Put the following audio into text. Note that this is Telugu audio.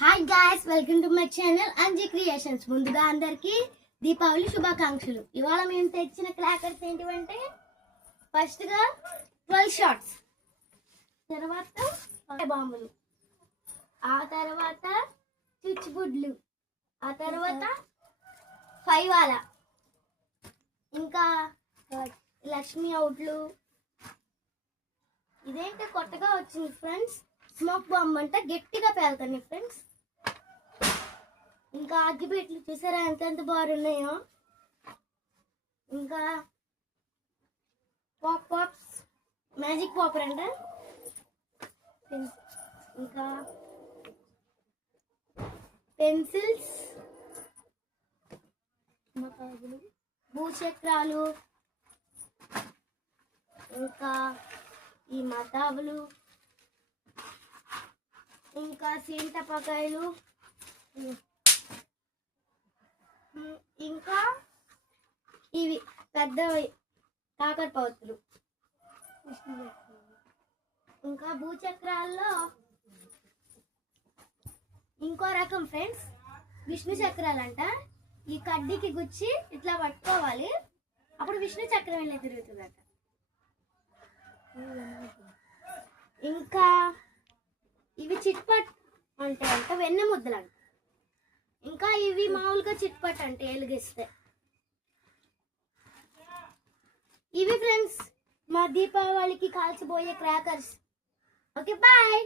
Hi guys, welcome to my channel Anji creations. ముందుగా అందరికీ దీపావళి శుభాకాంక్షలు. ఇవాళ మేము తెచ్చిన క్రాకర్స్ ఏంటివంటే ఫస్ట్గా 12 షాట్స్, తర్వాత బాంబులు, ఆ తర్వాత చిచ్చుబుడ్లు, ఆ తర్వాత 5 వాల, ఇంకా లక్ష్మీ అవుట్లు. ఇదేంటో కొత్తగా వచ్చింది ఫ్రెండ్స్, స్మోక్ బాంబ్ అంటే గట్టిగా పేలుతాయి ఫ్రెండ్స్. ఇంకా అగ్గిపెట్లు చూసారా ఎంత బాగున్నాయో. ఇంకా పాప్స్, మ్యాజిక్ పాపర్ అంట. ఇంకా పెన్సిల్స్, భూచక్రాలు, ఇంకా ఈ మతాబులు, ఇంకా సీంటపకాయలు, ఇంకా ఇవి పెద్ద కాకర పౌతులు. ఇంకా భూచక్రాల్లో ఇంకో రకం ఫ్రెండ్స్, విష్ణు చక్రాలు అంట. ఈ కడ్డీకి గుచ్చి ఇట్లా పట్టుకోవాలి, అప్పుడు విష్ణు చక్రం వెళ్ళి తిరుగుతుందట. ఇంకా ఇవి చిట్పట్ అంటే వెన్నె ముద్దలు అంట. ఇంకా ఇవి మామూలుగా చిట్పట్ అంటే వెలిగిస్తే. ఇవి ఫ్రెండ్స్ మా దీపావళికి కాల్చిపోయే క్రాకర్స్. Okay bye.